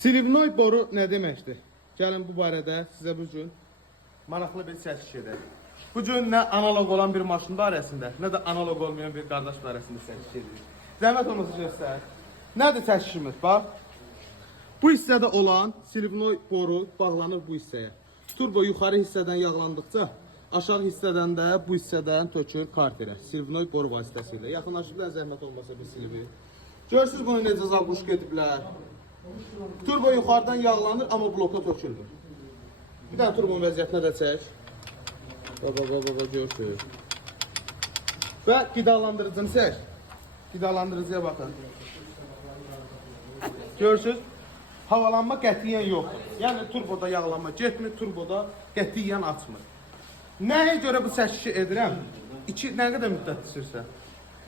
Slivnoy boru nə deməkdir? Gəlin bu barədə sizə bu gün maraqlı bir çəkiş edək. Bu gün nə analog olan bir maşın barəsində, nə də analog olmayan bir qardaş barəsində çəkiş edirik. Zəhmət olmasa göstər. Nədir çəkişimiz? Bax. Bu hissədə olan slivnoy boru bağlanır bu hissəyə. Turbo yuxarı hissədən yağlandıqca aşağı hissədən də bu hissədən tökür karterə. Slivnoy boru vasitəsilə. Yaxınlaşıblar zəhmət olmasa bir slivi. Görürsünüz bunu necə zabuşq ediblər. Turbo yuxarıdan yağlanır, amma bloka tökülmür. Bir dənə turbonun vəziyyətinə də çək. Baba, görürsünüz. Və qidalandırıcını çək. Qidalandırıcıya baxın. Görürsünüz, havalanma qətiyyən yoxdur. Yəni turboda yağlanma getmir, turboda qətiyyən açmır. Nəyə görə bu çəkişi edirəm? Nə qədər müddət düşürsə?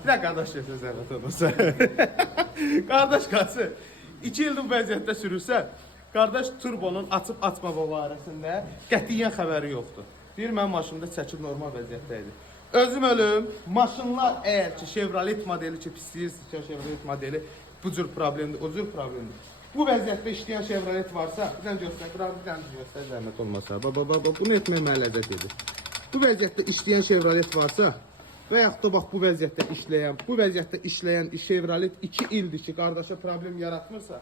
Bir də qardaş götürür zəhmət olmasa. Qardaş qalsı. 2 ildir bu vəziyyətdə sürürsə, qardaş turbonun açıb-açmamaq barəsində qətiyyən xəbəri yoxdur. Deyir, mənim maşınımda çəkib normal vəziyyətdə idi. Özüm ölüm, maşınlar əgər ki, Chevrolet modeli ki, pisləyirsiniz ki, Chevrolet modeli bu cür problemdir, o cür problemdir. Bu vəziyyətdə işləyən Chevrolet varsa, bir dənə göstər, zəhmət olmasa. Bunu etmək mənə ləzzət edir. Bu vəziyyətdə işləyən Chevrolet varsa, və yaxud da bax bu vəziyyətdə işləyən Chevrolet 2 ildir ki, qardaşa problem yaratmırsa,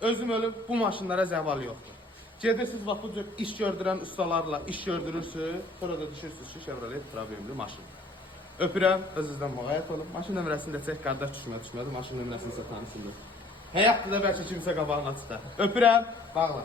özüm ölüm, bu maşınlara zəval yoxdur. Gedirsiniz, bax bu cür iş gördürən ustalarla iş gördürürsünüz, sonra da düşürsünüz ki, Chevrolet problemli maşın. Öpürəm, özünüzdən müğayət olun. Maşın nömrəsini də çək, qardaş düşmədi, maşın nömrəsini isə tanısındır. Həyatda da bəlkə kimsə qabağına çıxar. Öpürəm, bağla.